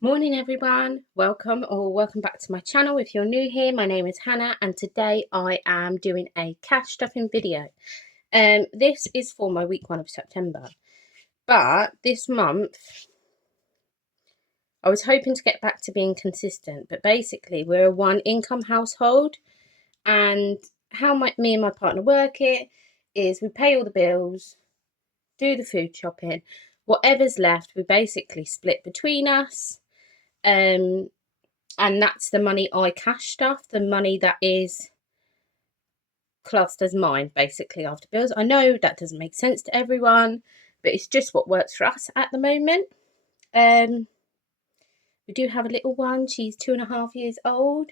Morning everyone, welcome back to my channel. If you're new here, my name is Hannah and today I am doing a cash stuffing video. This is for my week 1 of September, but this month I was hoping to get back to being consistent, but basically we're a one income household, and how me and my partner work it is we pay all the bills, do the food shopping, whatever's left we basically split between us. And that's the money I cash stuff, the money that is classed as mine, basically, after bills. I know that doesn't make sense to everyone, but it's just what works for us at the moment. We do have a little one. She's 2.5 years old.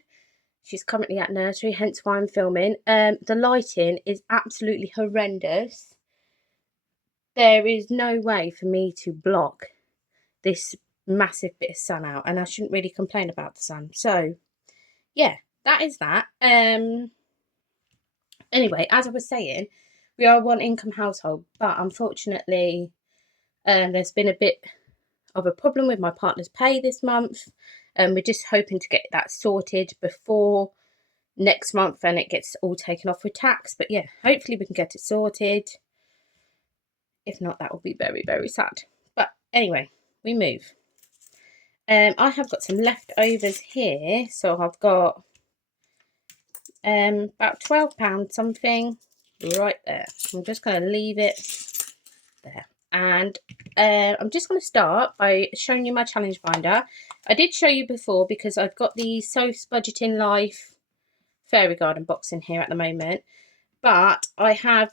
She's currently at nursery, hence why I'm filming. The lighting is absolutely horrendous. There is no way for me to block this massive bit of sun out, and I shouldn't really complain about the sun. So yeah, that is that. Anyway, as I was saying, we are a one income household, but unfortunately, there's been a bit of a problem with my partner's pay this month. We're just hoping to get that sorted before next month and it gets all taken off with tax. But yeah, hopefully we can get it sorted. If not, that will be very, very sad. But anyway, we move. I have got some leftovers here. So I've got about £12 something right there. I'm just going to leave it there. And I'm just going to start by showing you my challenge binder. I did show you before because I've got the Soph's Budgeting Life Fairy Garden box in here at the moment. But I have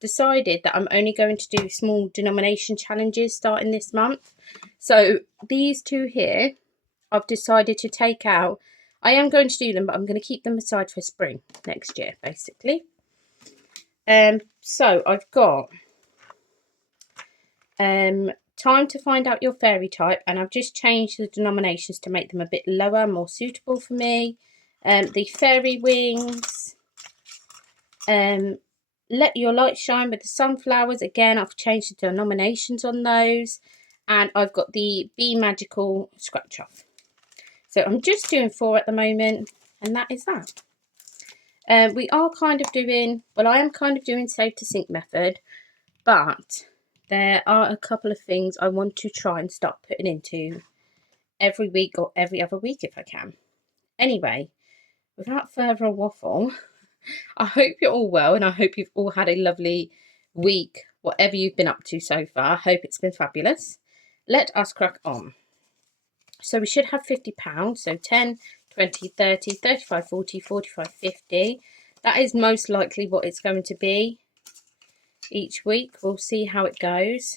decided that I'm only going to do small denomination challenges starting this month. So these two here, I've decided to take out. I am going to do them, but I'm going to keep them aside for spring next year, basically. So I've got time to find out your fairy type, and I've just changed the denominations to make them a bit lower, more suitable for me. The fairy wings, let your light shine with the sunflowers. Again, I've changed the denominations on those, and I've got the Be Magical scratch off. So I'm just doing 4 at the moment, and that is that. We are kind of doing, well, I am kind of doing save to sync method, but there are a couple of things I want to try and start putting into every week or every other week if I can. Anyway, without further waffle, I hope you're all well and I hope you've all had a lovely week, whatever you've been up to so far. I hope it's been fabulous. Let us crack on. So we should have £50, so 10, 20, 30, 35, 40, 45, 50. That is most likely what it's going to be each week. We'll see how it goes.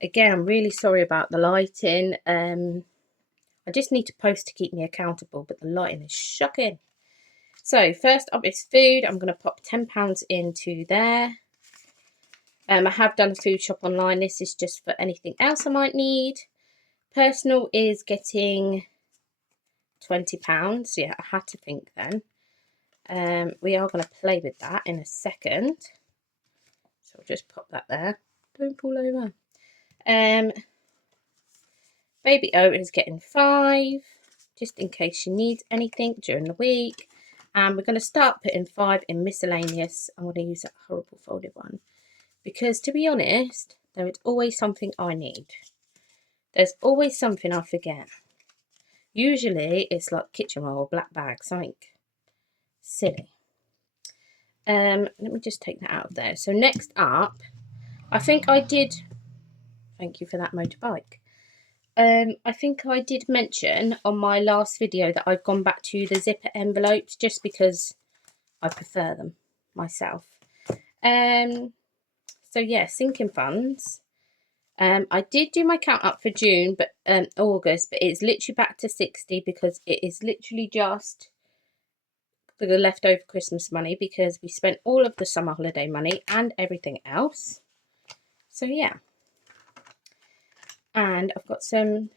Again, I'm really sorry about the lighting. I just need to post to keep me accountable, but the lighting is shocking. So first up is food. I'm going to pop £10 into there. I have done a food shop online. This is just for anything else I might need. Personal is getting £20. Yeah, I had to think then. We are going to play with that in a second. So I'll just pop that there. Don't fall over. Baby O is getting 5, just in case she needs anything during the week. And we're going to start putting 5 in miscellaneous. I'm going to use that horrible folded one, because to be honest, there is always something I need. There's always something I forget. Usually it's like kitchen roll, black bag, something silly. Let me just take that out of there. So next up, I think I did, thank you for that motorbike. I think I did mention on my last video that I've gone back to the zipper envelopes just because I prefer them myself. So yeah, sinking funds. I did do my count up for June, but August, but it's literally back to 60 because it is literally just the leftover Christmas money because we spent all of the summer holiday money and everything else. So yeah. And I've got some,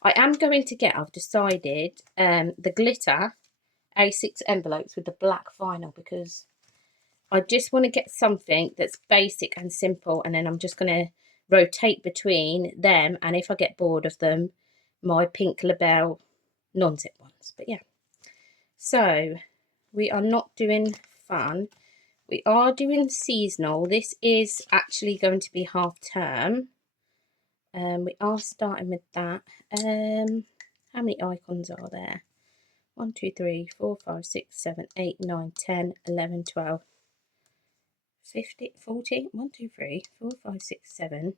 I am going to get, I've decided, the glitter A6 envelopes with the black vinyl, because I just want to get something that's basic and simple, and then I'm just going to rotate between them, and if I get bored of them, my pink label non-zip ones. But yeah, so we are not doing fun. We are doing seasonal. This is actually going to be half term. We are starting with that. How many icons are there? 1, 2, 3, 4, 5, 6, 7, 8, 9, 10, 11, 12, 15, 14, 1, 2, 3, 4, 5, 6, 7,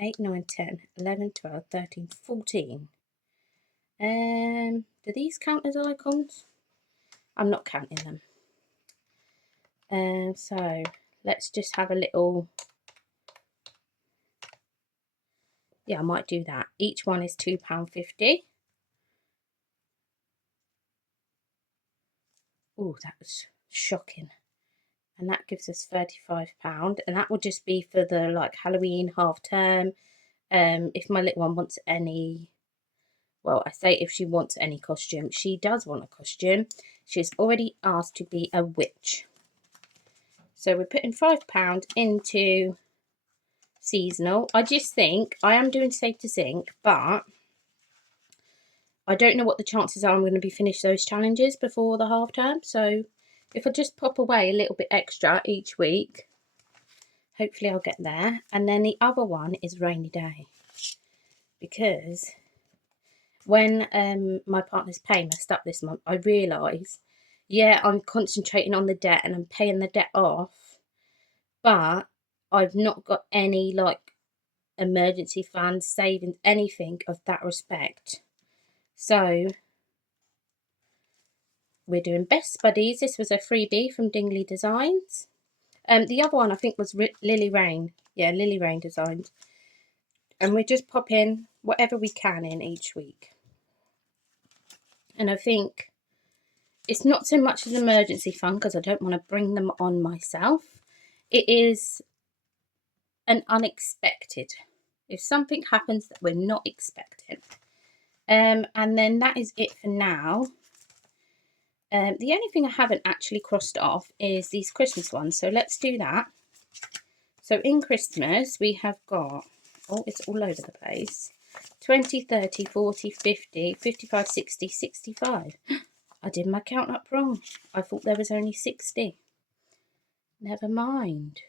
8, 9, 10, 11, 12, 13, 14. Do these count as icons? I'm not counting them. So let's just have a little, yeah, I might do that. Each one is £2.50. Oh, that was shocking. And that gives us £35, and that will just be for the like Halloween half term. If my little one wants any, well, I say if she wants any costume, she does want a costume. She's already asked to be a witch. So we're putting £5 into seasonal. I just think I am doing Save to Sync, but I don't know what the chances are I'm going to be finished those challenges before the half term. So if I just pop away a little bit extra each week, hopefully I'll get there. And then the other one is Rainy Day, because when my partner's pay messed up this month, I realised, yeah, I'm concentrating on the debt and I'm paying the debt off, but I've not got any like emergency funds, savings, anything of that respect. So we're doing Best Buddies. This was a freebie from Dingley Designs. The other one I think was Lily Rain. Yeah, Lily Rain Designs. And we're just popping whatever we can in each week. And I think it's not so much an emergency fund because I don't want to bring them on myself. It is an unexpected. If something happens that we're not expecting. And then that is it for now. The only thing I haven't actually crossed off is these Christmas ones. So let's do that. So in Christmas, we have got, oh, it's all over the place. 20, 30, 40, 50, 55, 60, 65. I did my count up wrong. I thought there was only 60. Never mind.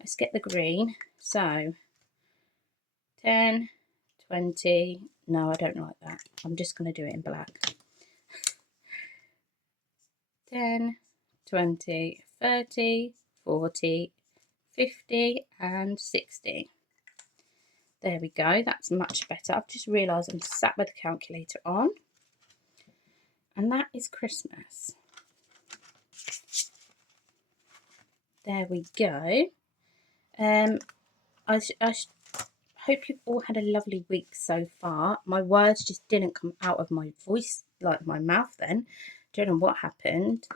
Let's get the green. So 10, 20. No, I don't like that. I'm just going to do it in black. 10, 20, 30, 40, 50 and 60. There we go. That's much better. I've just realised I'm sat with the calculator on. And that is Christmas. There we go. I hope you've all had a lovely week so far. My words just didn't come out of my voice, like my mouth then. Don't know what happened.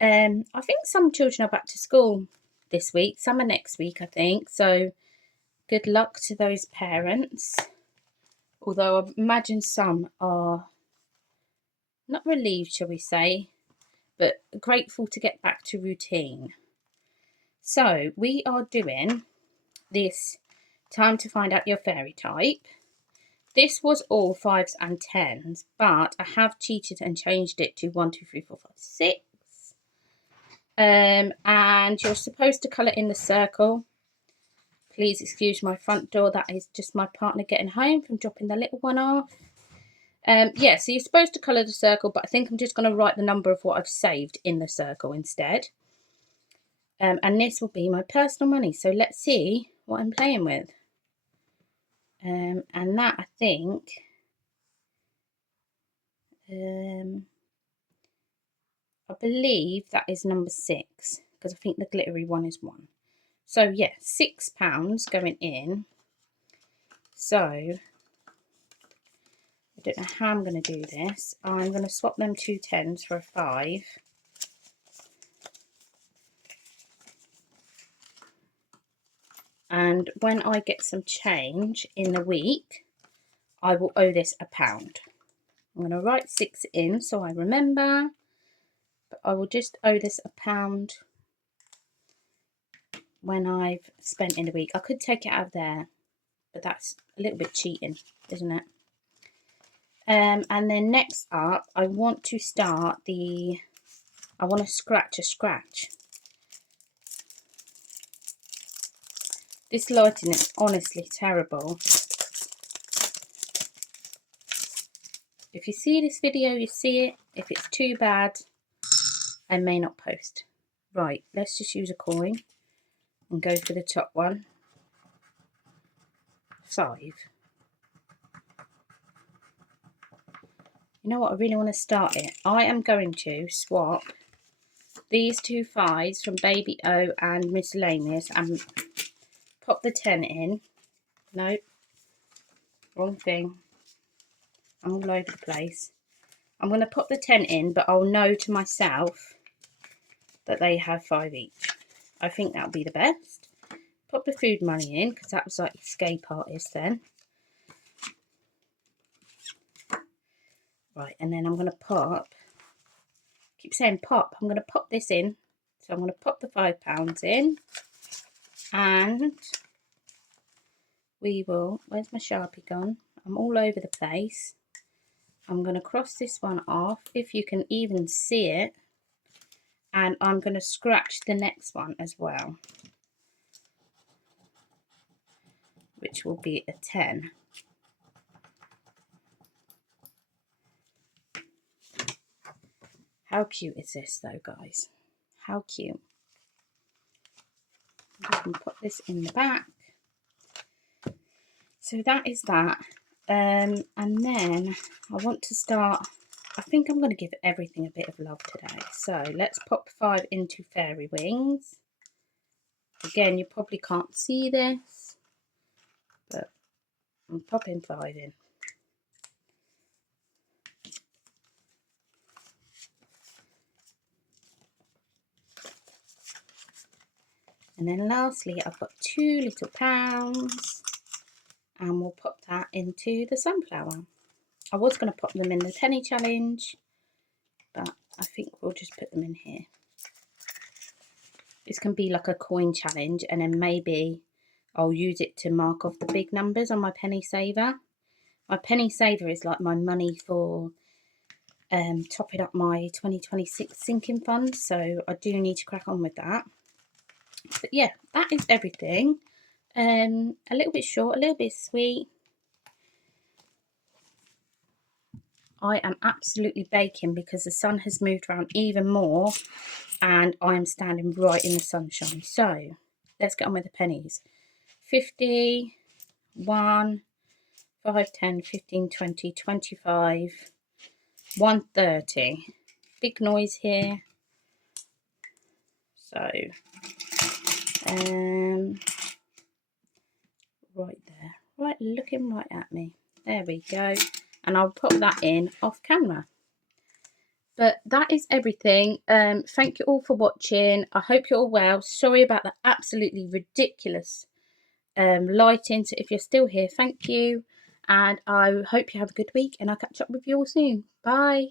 I think some children are back to school this week. Some are next week, I think. So good luck to those parents. Although I imagine some are not relieved, shall we say, but grateful to get back to routine. So we are doing this time to find out your fairy type. This was all 5s and 10s, but I have cheated and changed it to 1, 2, 3, 4, 5, 6. And you're supposed to colour in the circle. Please excuse my front door. That is just my partner getting home from dropping the little one off. Yeah, so you're supposed to colour the circle, but I think I'm just going to write the number of what I've saved in the circle instead. And this will be my personal money. So let's see what I'm playing with. And that, I think, I believe that is number 6, because I think the glittery one is 1. So yeah, £6 going in. So I don't know how I'm going to do this. I'm going to swap them 2 10s for a 5. And when I get some change in the week, I will owe this £1. I'm going to write 6 in so I remember. But I will just owe this £1 when I've spent in a week. I could take it out of there, but that's a little bit cheating, isn't it? And then next up, I want to start I want to scratch a scratch. This lighting is honestly terrible. If you see this video, you see it. If it's too bad, I may not post. Right, let's just use a coin and go for the top one. 5. You know what? I really want to start it. I am going to swap these 2 5s from Baby O and Miscellaneous and pop the 10 in. No, wrong thing. I'm all over the place. I'm going to pop the 10 in, but I'll know to myself that they have 5 each. I think that'll be the best. Pop the food money in, because that was like escape artist then. Right, and then I'm going to pop, keep saying pop, I'm going to pop this in. So I'm going to pop the £5 in, and we will, where's my Sharpie gone? I'm all over the place. I'm going to cross this one off, if you can even see it, and I'm going to scratch the next one as well, which will be a 10. How cute is this though, guys? How cute. I'm just going to put this in the back. So that is that. And then I want to start, I think I'm going to give everything a bit of love today. So let's pop 5 into Fairy Wings. Again, you probably can't see this, but I'm popping 5 in. And then lastly, I've got 2 little pounds, and we'll pop that into the sunflower. I was going to pop them in the penny challenge, but I think we'll just put them in here. This can be like a coin challenge, and then maybe I'll use it to mark off the big numbers on my penny saver. My penny saver is like my money for topping up my 2026 sinking fund, so I do need to crack on with that. But yeah, that is everything. A little bit short, a little bit sweet. I am absolutely baking because the sun has moved around even more and I am standing right in the sunshine. So let's get on with the pennies. 50, 1, 5, 10, 15, 20, 25, 130. Big noise here. So, right there. Right, looking right at me. There we go. And I'll pop that in off camera. But that is everything. Thank you all for watching. I hope you're all well. Sorry about the absolutely ridiculous lighting. So if you're still here, thank you. And I hope you have a good week. And I'll catch up with you all soon. Bye.